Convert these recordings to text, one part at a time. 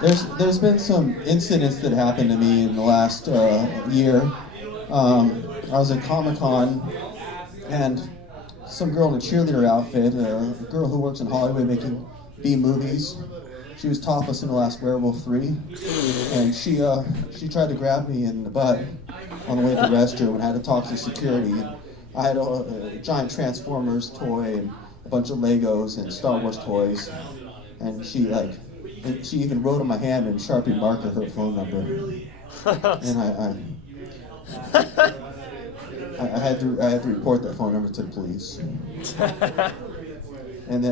There's been some incidents that happened to me in the last year. I was at Comic-Con, and some girl in a cheerleader outfit, a girl who works in Hollywood making B movies. She was topless in the last Werewolf 3, and she tried to grab me in the butt on the way to the restroom, and I had to talk to security. I had a giant Transformers toy and a bunch of Legos and Star Wars toys, and she even wrote on my hand in Sharpie marker her phone number, and I had to report that phone number to the police. And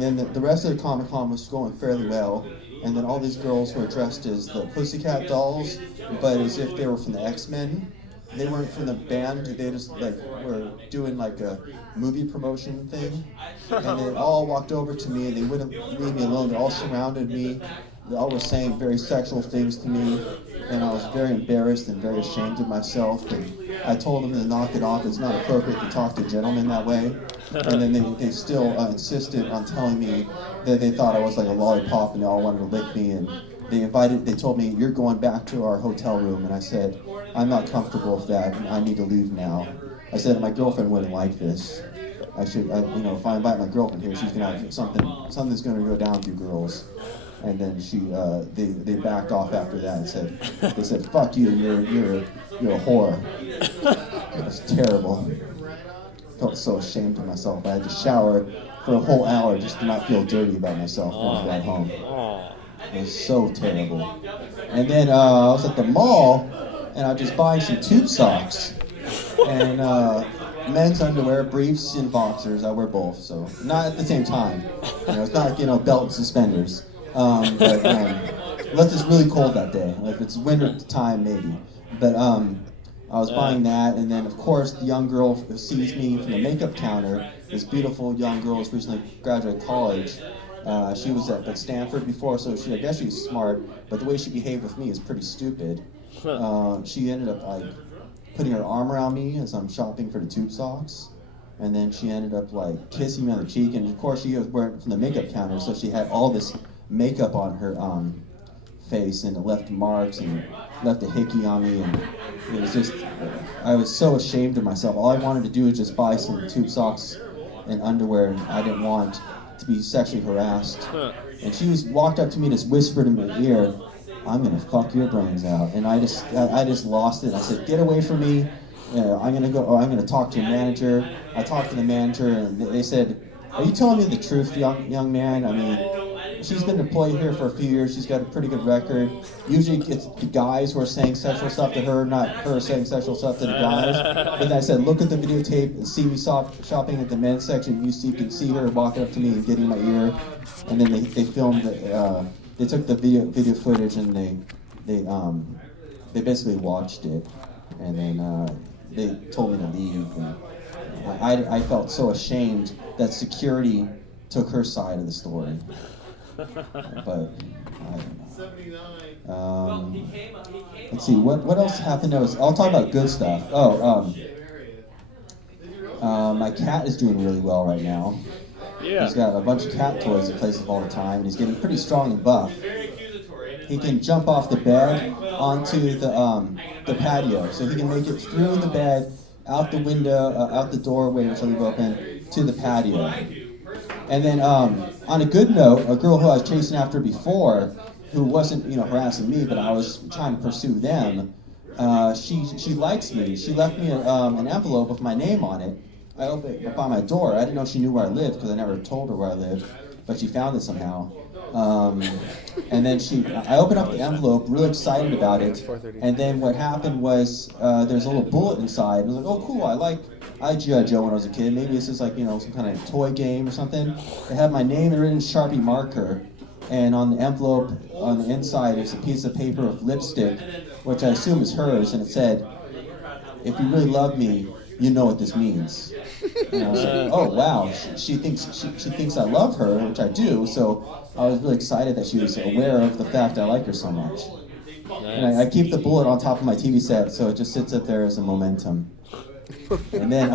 then the rest of the Comic Con was going fairly well. And then all these girls were dressed as the Pussycat Dolls, but as if they were from the X-Men. They weren't from the band. They just were doing like a movie promotion thing. And they all walked over to me, and they wouldn't leave me alone. They all surrounded me. They all were saying very sexual things to me, and I was very embarrassed and very ashamed of myself. And I told them to knock it off. It's not appropriate to talk to gentlemen that way. And then they still insisted on telling me that they thought I was like a lollipop, and they all wanted to lick me. And they told me, "You're going back to our hotel room." And I said, "I'm not comfortable with that, and I need to leave now." I said, "My girlfriend wouldn't like this. If I invite my girlfriend here, she's gonna have something's gonna go down to you girls." And then they backed off after that and they said, "Fuck you, you're a whore." It was terrible. I felt so ashamed of myself. I had to shower for a whole hour just to not feel dirty about myself when I got home. It was so terrible. And then I was at the mall, and I was just buying some tube socks and men's underwear, briefs, and boxers. I wear both, so not at the same time. It's not like belt and suspenders. Unless it's really cold that day. If it's winter time, maybe. But I was buying that, and then of course the young girl sees me from the makeup counter. This beautiful young girl who's recently graduated college. She was at Stanford before, so I guess she's smart, but the way she behaved with me is pretty stupid. She ended up putting her arm around me as I'm shopping for the tube socks, and then she ended up kissing me on the cheek, and of course she was wearing from the makeup counter, so she had all this makeup on her face, and it left marks and left a hickey on me, and it was just, I was so ashamed of myself. All I wanted to do was just buy some tube socks and underwear, and I didn't want to be sexually harassed. And she walked up to me and just whispered in my ear, "I'm gonna fuck your brains out." And I just lost it. I said, "Get away from me. I'm gonna talk to your manager." I talked to the manager, and they said, "Are you telling me the truth, young man? I mean, she's been employed here for a few years. She's got a pretty good record. Usually it's the guys who are saying sexual stuff to her, not her saying sexual stuff to the guys." But then I said, "Look at the videotape and see me shopping at the men's section. You can see her walking up to me and getting in my ear." And then they filmed it. They took the video footage, and they basically watched it. And then they told me to leave. And I felt so ashamed that security took her side of the story. But I don't know. Let's see, what else happened? I'll talk about good stuff. My cat is doing really well right now. Yeah. He's got a bunch of cat toys he plays with all the time, and he's getting pretty strong and buff. He can jump off the bed onto the patio, so he can make it through the bed, out the window, out the doorway, which I leave open, to the patio. And then on a good note, a girl who I was chasing after before, who wasn't harassing me, but I was trying to pursue them, she likes me. She left me an envelope with my name on it. I opened it by my door. I didn't know she knew where I lived because I never told her where I lived, but she found it somehow. And then I opened up the envelope, really excited about it. And then what happened was there's a little bullet inside. I was like, "Oh, cool! I like G.I. Joe when I was a kid. Maybe this is some kind of toy game or something." It had my name written in Sharpie marker, and on the envelope on the inside is a piece of paper with lipstick, which I assume is hers, and it said, "If you really love me, you know what this means." And I was like, "Oh wow, she thinks I love her," which I do. So I was really excited that she was aware of the fact I like her so much. And I keep the bullet on top of my TV set, so it just sits up there as a momentum. And then,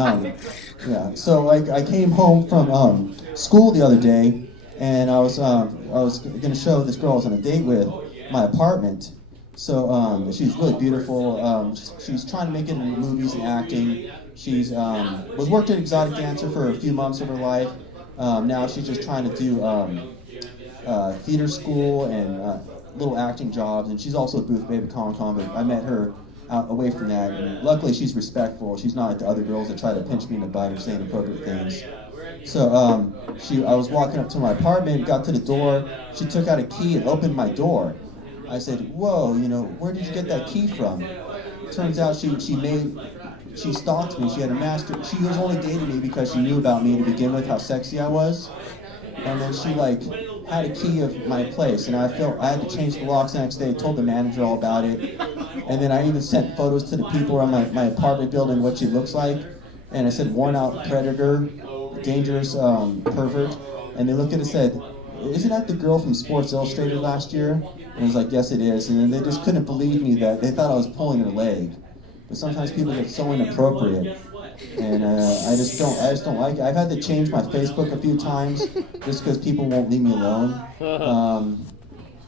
so I came home from school the other day, and I was going to show this girl I was on a date with my apartment. So she's really beautiful. She's trying to make it in movies and acting. She's was worked at Exotic Dancer for a few months of her life. Now she's just trying to do theater school and little acting jobs. And she's also a booth babe at Comic-Con, but I met her out away from that. And luckily she's respectful. She's not like the other girls that try to pinch me in the butt or say inappropriate things. So I was walking up to my apartment, got to the door. She took out a key and opened my door. I said, "Whoa, where did you get that key from?" Turns out she stalked me. She had a master. She was only dating me because she knew about me to begin with, how sexy I was. And then she had a key of my place, and I had to change the locks the next day. Told the manager all about it, and then I even sent photos to the people around my apartment building what she looks like, and I said worn out predator, dangerous pervert, and they looked at it and said, "Isn't that the girl from Sports Illustrated last year?" And I was like, "Yes, it is." And then they just couldn't believe me that they thought I was pulling her leg. But sometimes people get so inappropriate, and I just don't like it. I've had to change my Facebook a few times just because people won't leave me alone.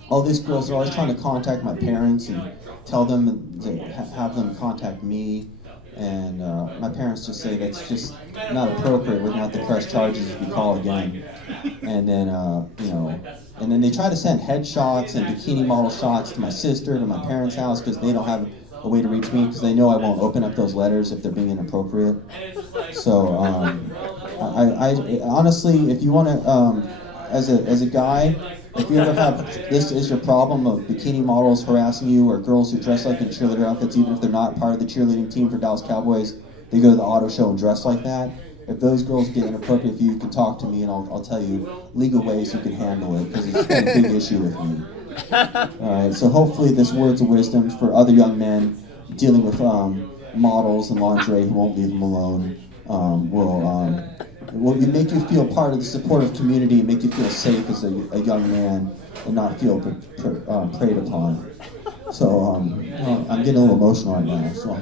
All these girls are always trying to contact my parents and tell them to have them contact me. And my parents just say that's just not appropriate. We're going to have to press charges if you call again. And then, and then they try to send headshots and bikini model shots to my sister, to my parents' house, because they don't have a way to reach me, because they know I won't open up those letters if they're being inappropriate. So, I honestly, if you want to, as a guy, if you ever have this is your problem of bikini models harassing you, or girls who dress like in cheerleader outfits, even if they're not part of the cheerleading team for Dallas Cowboys, they go to the auto show and dress like that. If those girls get inappropriate with you, you can talk to me, and I'll tell you legal ways you can handle it, because it's been a big issue with me. Alright, so hopefully this words of wisdom for other young men dealing with models and lingerie who won't leave them alone will make you feel part of the supportive community and make you feel safe as a young man and not feel preyed upon. So I'm getting a little emotional right now, so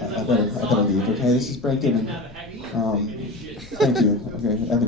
I better leave. Okay, this is Brent Goodman. Thank you. Okay,